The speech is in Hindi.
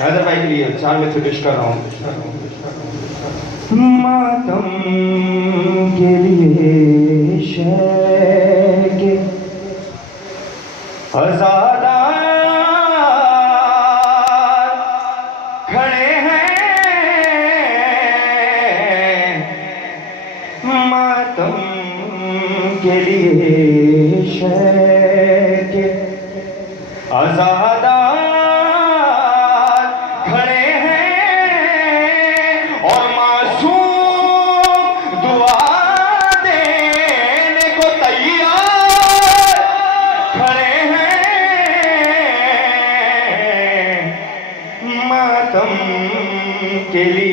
हैदर भाई के लिए 4 में से विश कर रहा हूँ। मातम के लिए शेके आज़ादार खड़े हैं, मातम के लिए शेके आज़ादार मातम के लिए